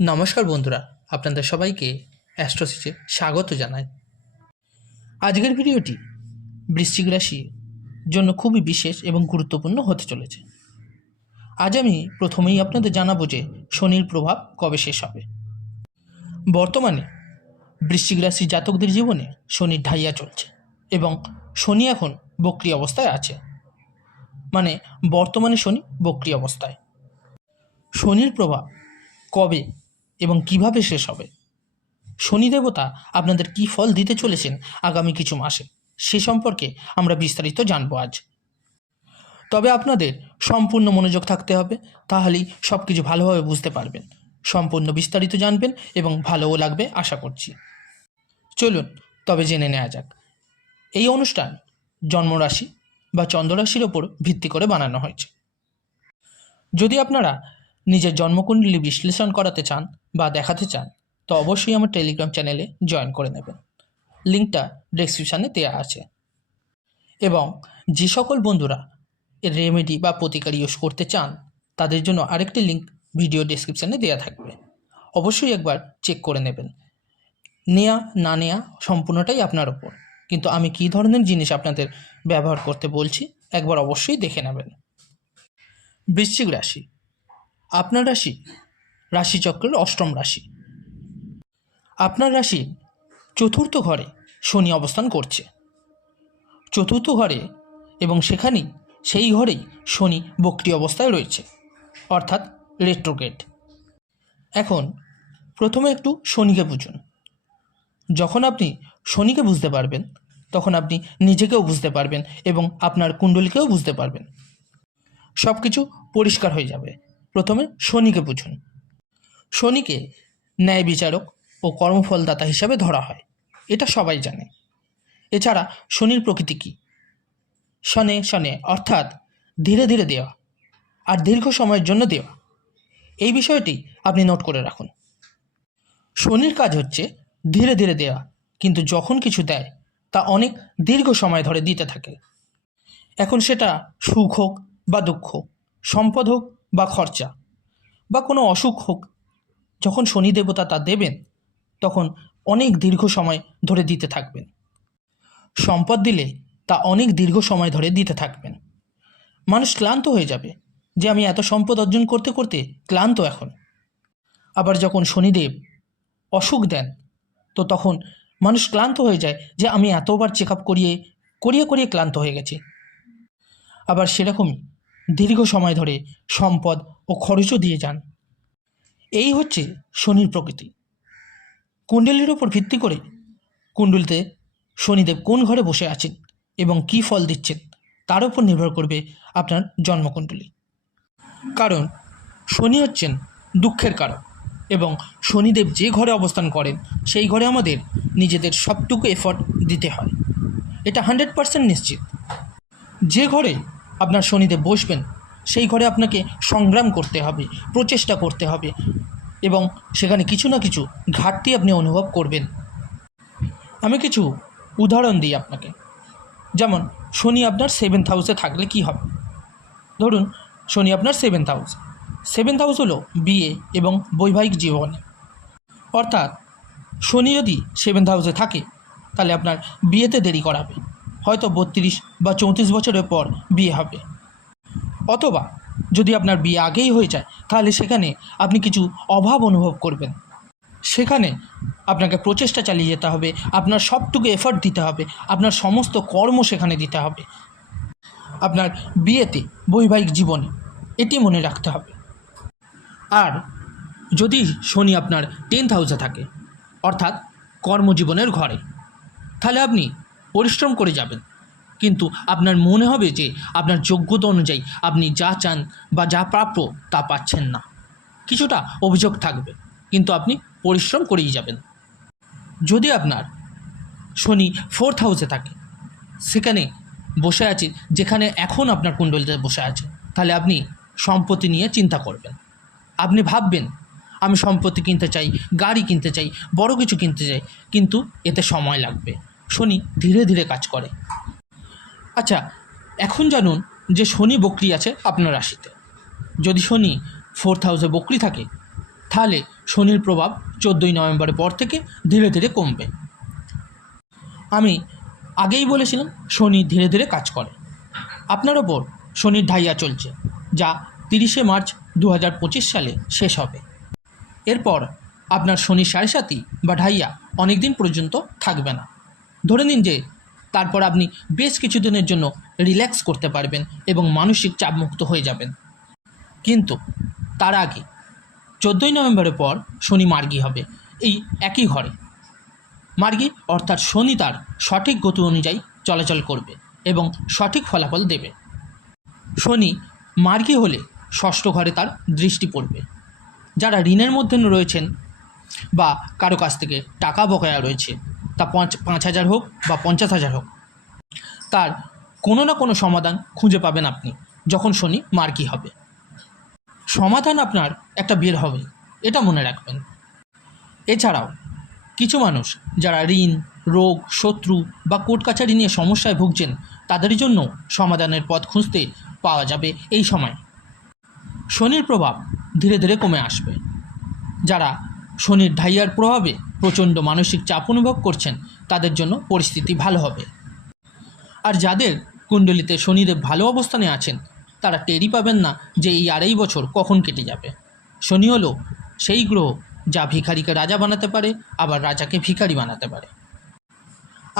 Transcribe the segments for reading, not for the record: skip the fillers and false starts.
নমস্কার বন্ধুরা, আপনাদের সবাইকে অ্যাস্ট্রোসিসে স্বাগত জানাই। আজকের ভিডিওটি বৃশ্চিক রাশির জন্য খুবই বিশেষ এবং গুরুত্বপূর্ণ হতে চলেছে। আজ আমি প্রথমেই আপনাদের জানাবো যে শনির প্রভাব কবে শেষ হবে। বর্তমানে বৃশ্চিক রাশির জাতকদের জীবনে শনির ঢাইয়া চলছে এবং শনি এখন বক্রী অবস্থায় আছে, মানে বর্তমানে শনি বক্রী অবস্থায়। শনির প্রভাব কবে এবং কিভাবে শেষ হবে, শনি দেবতা আপনাদের কী ফল দিতে চলেছেন আগামী কিছু মাসে, সে সম্পর্কে আমরা বিস্তারিত জানবো আজ। তবে আপনাদের সম্পূর্ণ মনোযোগ থাকতে হবে, তাহলেই সব কিছু ভালোভাবে বুঝতে পারবেন, সম্পূর্ণ বিস্তারিত জানবেন এবং ভালোও লাগবে আশা করছি। চলুন তবে জেনে নেওয়া যাক। এই অনুষ্ঠান জন্মরাশি বা চন্দ্ররাশির ওপর ভিত্তি করে বানানো হয়েছে। যদি আপনারা নিজের জন্মকুণ্ডলী বিশ্লেষণ করাতে চান বা দেখাতে চান, তো অবশ্যই আমার টেলিগ্রাম চ্যানেলে জয়েন করে নেবেন, লিঙ্কটা ডেসক্রিপশানে দেওয়া আছে। এবং যে সকল বন্ধুরা রেমেডি বা প্রতিকার ইউজ করতে চান, তাদের জন্য আরেকটি লিঙ্ক ভিডিও ডেসক্রিপশানে দেওয়া থাকবে, অবশ্যই একবার চেক করে নেবেন। নেয়া না নেয়া সম্পূর্ণটাই আপনার ওপর, কিন্তু আমি কী ধরনের জিনিস আপনাদের ব্যবহার করতে বলছি একবার অবশ্যই দেখে নেবেন। বৃশ্চিক রাশি আপনার রাশি, রাশিচক্রের অষ্টম রাশি। আপনার রাশি চতুর্থ ঘরে শনি অবস্থান করছে, চতুর্থ ঘরে, এবং সেখানেই সেই ঘরেই শনি বক্রী অবস্থায় রয়েছে, অর্থাৎ রেট্রোগ্রেড। এখন প্রথমে একটু শনিকে বুঝুন। যখন আপনি শনিকে বুঝতে পারবেন, তখন আপনি নিজেকেও বুঝতে পারবেন এবং আপনার কুণ্ডলীকেও বুঝতে পারবেন, সব কিছু পরিষ্কার হয়ে যাবে। প্রথমে শনিকে বুঝুন। শনিকে ন্যায় বিচারক ও কর্মফলদাতা হিসাবে ধরা হয়, এটা সবাই জানে। এছাড়া শনির প্রকৃতি কী? শনে শনে অর্থাৎ ধীরে ধীরে দেওয়া আর দীর্ঘ সময়ের জন্য দেওয়া। এই বিষয়টি আপনি নোট করে রাখুন। শনির কাজ হচ্ছে ধীরে ধীরে দেওয়া, কিন্তু যখন কিছু দেয় তা অনেক দীর্ঘ সময় ধরে দিতে থাকে। এখন সেটা সুখ হোক বা দুঃখ, সম্পদ হোক বা খরচা, বা কোনো অসুখ হোক, যখন শনি দেবতা তা দেবেন তখন অনেক দীর্ঘ সময় ধরে দিতে থাকবেন। সম্পদ দিলে তা অনেক দীর্ঘ সময় ধরে দিতে থাকবেন। মানুষ ক্লান্ত হয়ে যাবে যে আমি এত সম্পদ অর্জন করতে করতে ক্লান্ত এখন। আবার যখন শনিদেব অসুখ দেন, তো তখন মানুষ ক্লান্ত হয়ে যায় যে আমি এতবার চেক আপ করিয়ে করিয়ে করিয়ে ক্লান্ত হয়ে গেছি। আবার সেরকমই দীর্ঘ সময় ধরে সম্পদ ও খরচও দিয়ে যান। এই হচ্ছে শনির প্রকৃতি। কুণ্ডলীর ওপর ভিত্তি করে কুণ্ডলিতে শনিদেব কোন ঘরে বসে আছেন এবং কী ফল দিচ্ছেন তার উপর নির্ভর করবে আপনার জন্মকুণ্ডলী। কারণ শনি হচ্ছেন দুঃখের কারক, এবং শনিদেব যে ঘরে অবস্থান করেন সেই ঘরে আমাদের নিজেদের সবটুকু এফর্ট দিতে হয়, এটা 100% নিশ্চিত। যে ঘরে আপনার শনিদেব বসবেন সেই ঘরে আপনাকে সংগ্রাম করতে হবে, প্রচেষ্টা করতে হবে, এবং সেখানে কিছু না কিছু ঘাটতি আপনি অনুভব করবেন। আমি কিছু উদাহরণ দিই আপনাকে। যেমন শনি আপনার 7th হাউসে থাকলে কি হবে। ধরুন শনি আপনার 7th হাউস হলো বিয়ে এবং বৈবাহিক জীবনে। অর্থাৎ শনি যদি 7th হাউসে থাকে তাহলে আপনার বিয়েতে দেরি করাবে, হয়তো 32 বা 34 বছরের পর বিয়ে হবে। অথবা যদি আপনার বিয়ে আগেই হয়ে যায় তাহলে সেখানে আপনি কিছু অভাব অনুভব করবেন। সেখানে আপনাকে প্রচেষ্টা চালিয়ে যেতে হবে, আপনার সবটুকু এফর্ট দিতে হবে, আপনার সমস্ত কর্ম সেখানে দিতে হবে আপনার বিয়েতে, বৈবাহিক জীবনে, এটি মনে রাখতে হবে। আর যদি শনি আপনার 10th হাউসে থাকে, অর্থাৎ কর্মজীবনের ঘরে, তাহলে আপনি পরিশ্রম করে যাবেন, কিন্তু আপনার মনে হবে যে আপনার যোগ্যতা অনুযায়ী আপনি যা চান বা যা প্রাপ্য তা পাচ্ছেন না। কিছুটা অভিযোগ থাকবে, কিন্তু আপনি পরিশ্রম করেই যাবেন। যদি আপনার শনি 4th হাউসে থাকে, সেখানে বসে আছে যেখানে এখন আপনার কুণ্ডলিতে বসে আছে, তাহলে আপনি সম্পত্তি নিয়ে চিন্তা করবেন। আপনি ভাববেন আমি সম্পত্তি কিনতে চাই, গাড়ি কিনতে চাই, বড় কিছু কিনতে চাই, কিন্তু এতে সময় লাগবে। শনি ধীরে ধীরে কাজ করে। আচ্ছা, এখন জানুন যে শনি বক্রী আছে আপনার রাশিতে। যদি শনি 4th হাউসে বক্রী থাকে, তাহলে শনির প্রভাব 14ই নভেম্বরের পর থেকে ধীরে ধীরে কমবে। আমি আগেই বলেছিলাম শনি ধীরে ধীরে কাজ করে। আপনার ওপর শনির ঢাইয়া চলছে, যা 30শে মার্চ 2025 সালে শেষ হবে। এরপর আপনার শনির সাড়ে বা ঢাইয়া অনেক দিন পর্যন্ত থাকবে না। ধরে নিন যে তারপর আপনি বেশ কিছুদিনের জন্য রিল্যাক্স করতে পারবেন এবং মানসিক চাপমুক্ত হয়ে যাবেন। কিন্তু তার আগে 14ই নভেম্বরের পর শনি মার্গী হবে এই একই ঘরে। মার্গী অর্থাৎ শনি তার সঠিক গতি অনুযায়ী চলাচল করবে এবং সঠিক ফলাফল দেবে। শনি মার্গী হলে ষষ্ঠ ঘরে তার দৃষ্টি পড়বে। যারা ঋণের মধ্যে রয়েছেন বা কারো কাছ থেকে টাকা বকেয়া রয়েছে, তা 5,000 হোক বা 50,000 হোক, তার কোনো না কোনো সমাধান খুঁজে পাবেন আপনি যখন শনি মার্গী হবে। সমাধান আপনার একটা বের হবে, এটা মনে রাখবেন। এছাড়াও কিছু মানুষ যারা ঋণ, রোগ, শত্রু বা কোর্ট কাছারি নিয়ে সমস্যায় ভুগছেন, তাদের জন্য সমাধানের পথ খুঁজতে পাওয়া যাবে এই সময়। শনির প্রভাব ধীরে ধীরে কমে আসবে। যারা শনির ঢাইয়ার প্রভাবে প্রচণ্ড মানসিক চাপ অনুভব করছেন, তাদের জন্য পরিস্থিতি ভালো হবে। আর যাদের কুণ্ডলিতে শনিদেব ভালো অবস্থানে আছেন, তারা টেরই পাবেন না যে এই 2.5 বছর কখন কেটে যাবে। শনি হলো সেই গ্রহ যা ভিখারিকে রাজা বানাতে পারে, আবার রাজাকে ভিখারি বানাতে পারে।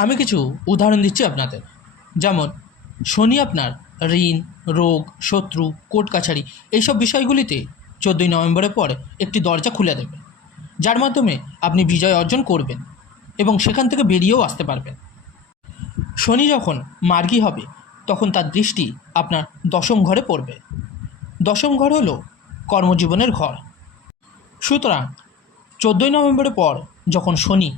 আমি কিছু উদাহরণ দিচ্ছি আপনাদের। যেমন শনি আপনার ঋণ, রোগ, শত্রু, কোর্ট কাছারি এইসব বিষয়গুলিতে 14ই নভেম্বরের পর একটি দরজা খুলে দেবে, যার মাধ্যমে আপনি বিজয় অর্জন করবেন এবং সেখান থেকে বেরিয়েও আসতে পারবেন। শনি যখন মার্গী হবে, তখন তার দৃষ্টি আপনার 10ম ঘরে পড়বে। 10ম ঘর হলো কর্মজীবনের ঘর। সুতরাং 14ই নভেম্বরের পর যখন শনি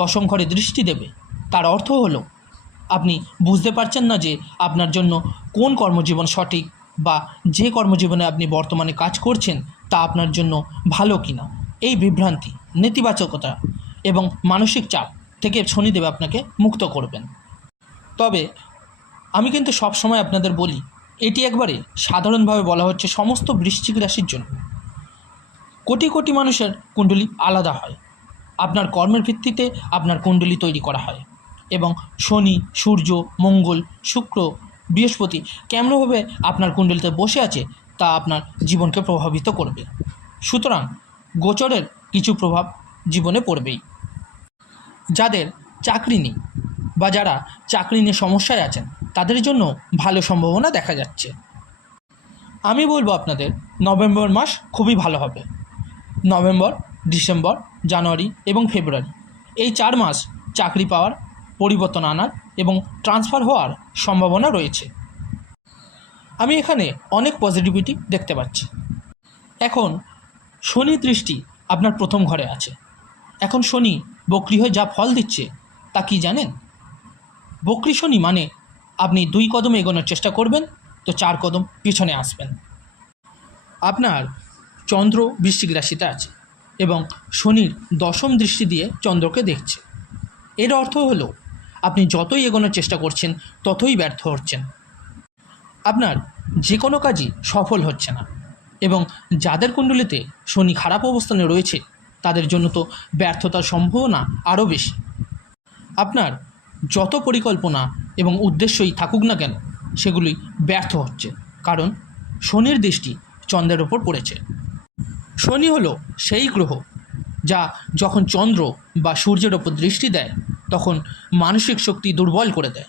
10ম ঘরে দৃষ্টি দেবে, তার অর্থ হলো আপনি বুঝতে পারছেন না যে আপনার জন্য কোন কর্মজীবন সঠিক, বা যে কর্মজীবনে আপনি বর্তমানে কাজ করছেন তা আপনার জন্য ভালো কিনা। এই বিভ্রান্তি, নেতিবাচকতা এবং মানসিক চাপ থেকে শনিদেব আপনাকে মুক্ত করবেন। তবে আমি কিন্তু সবসময় আপনাদের বলি, এটি একবারে সাধারণভাবে বলা হচ্ছে সমস্ত বৃশ্চিক রাশির জন্য। কোটি কোটি মানুষের কুণ্ডলী আলাদা হয়। আপনার কর্মের ভিত্তিতে আপনার কুণ্ডলী তৈরি করা হয় এবং শনি, সূর্য, মঙ্গল, শুক্র, বৃহস্পতি কেমনভাবে আপনার কুণ্ডলিতে বসে আছে তা আপনার জীবনকে প্রভাবিত করবে। সুতরাং গোচরের কিছু প্রভাব জীবনে পড়বেই। যাদের চাকরি নেই বা যারা চাকরি নিয়ে সমস্যায় আছেন, তাদের জন্য ভালো সম্ভাবনা দেখা যাচ্ছে। আমি বলবো আপনাদের নভেম্বর মাস খুবই ভালো হবে। নভেম্বর, ডিসেম্বর, জানুয়ারি এবং ফেব্রুয়ারি এই 4 মাস চাকরি পাওয়ার, পরিবর্তন আনার এবং ট্রান্সফার হওয়ার সম্ভাবনা রয়েছে। আমি এখানে অনেক পজিটিভিটি দেখতে পাচ্ছি। এখন শনি দৃষ্টি আপনার 1ম ঘরে আছে। এখন শনি বক্রী হয়ে যা ফল দিচ্ছে তা কি জানেন? বক্রী শনি মানে আপনি 2 কদম এগোনোর চেষ্টা করবেন তো 4 কদম পিছনে আসবেন। আপনার চন্দ্র বৃশ্চিক রাশিতে আছে এবং শনির 10ম দৃষ্টি দিয়ে চন্দ্রকে দেখছে। এর অর্থ হলো আপনি যতই এগোনোর চেষ্টা করছেন ততই ব্যর্থ হচ্ছেন। আপনার যে কোনো কাজই সফল হচ্ছে না এবং যাদের কুণ্ডলিতে শনি খারাপ অবস্থানে রয়েছে, তাদের জন্য তো ব্যর্থতার সম্ভাবনা আরও বেশি। আপনার যত পরিকল্পনা এবং উদ্দেশ্যই থাকুক না কেন, সেগুলি ব্যর্থ হচ্ছে, কারণ শনির দৃষ্টি চন্দ্রের ওপর পড়েছে। শনি হলো সেই গ্রহ যা যখন চন্দ্র বা সূর্যের ওপর দৃষ্টি দেয়, তখন মানসিক শক্তি দুর্বল করে দেয়।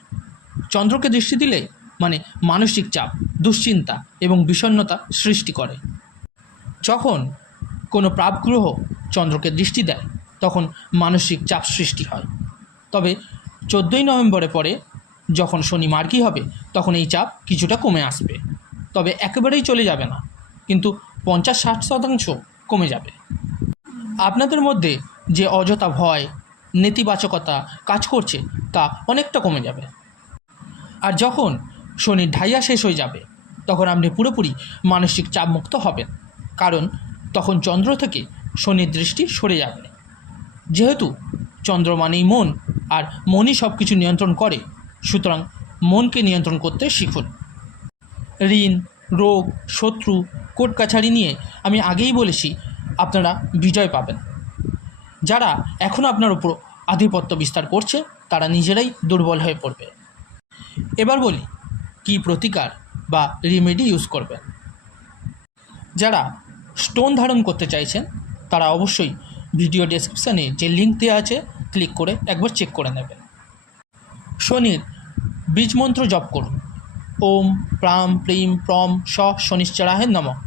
চন্দ্রকে দৃষ্টি দিলে মানে মানসিক চাপ, দুশ্চিন্তা এবং বিষণ্ণতা সৃষ্টি করে। যখন কোনো প্রাপগ্রহ চন্দ্রকে দৃষ্টি দেয়, তখন মানসিক চাপ সৃষ্টি হয়। তবে 14ই নভেম্বরের পরে যখন শনি মার্গী হবে, তখন এই চাপ কিছুটা কমে আসবে। তবে একেবারেই চলে যাবে না, কিন্তু 50-60% কমে যাবে। আপনাদের মধ্যে যে অযথা ভয়, নেতিবাচকতা কাজ করছে তা অনেকটা কমে যাবে। আর যখন শনির ঢাইয়া শেষ হয়ে যাবে, তখন আপনি পুরোপুরি মানসিক চাপমুক্ত হবেন, কারণ তখন চন্দ্র থেকে শনির দৃষ্টি সরে যাবে। যেহেতু চন্দ্র মানেই মন, আর মনই সব কিছু নিয়ন্ত্রণ করে, সুতরাং মনকে নিয়ন্ত্রণ করতে শিখুন। ঋণ, রোগ, শত্রু, কোর্ট কাছারি নিয়ে আমি আগেই বলেছি আপনারা বিজয় পাবেন। যারা এখনও আপনার উপর আধিপত্য বিস্তার করছে তারা নিজেরাই দুর্বল হয়ে পড়বে। এবার বলি কি প্রতিকার বা রিমেডি ইউজ করবেন। যারা স্টোন ধারণ করতে চাইছেন তারা অবশ্যই ভিডিও ডেসক্রিপশানে যে লিঙ্ক দেওয়া আছে ক্লিক করে একবার চেক করে নেবেন। শনির বীজ মন্ত্র জপ করুন। ওম প্রাম প্রিম প্রম স শনিশ্চরাহে নমঃ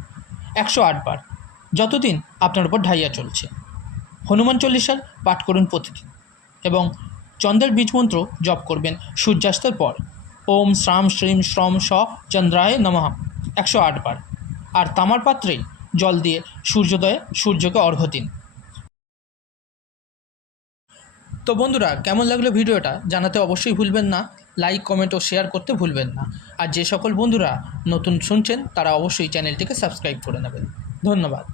108 বার, যতদিন আপনার উপর ঢাইয়া চলছে। হনুমান চল্লিশার পাঠ করুন প্রতিদিন এবং চন্দ্রের বীজ মন্ত্র জপ করবেন সূর্যাস্তের পর। ওম শ্রাম শ্রীম শ্রম স চন্দ্রায় নমঃ 108 বার। আর তামার পাত্রে জল দিয়ে সূর্যোদয়ে সূর্যকে অর্ঘ্য দিন। তো বন্ধুরা, কেমন লাগলো ভিডিওটা জানাতে অবশ্যই ভুলবেন না। লাইক, কমেন্ট ও শেয়ার করতে ভুলবেন না। আর যে সকল বন্ধুরা নতুন শুনছেন তারা অবশ্যই চ্যানেলটিকে সাবস্ক্রাইব করে নেবেন। ধন্যবাদ।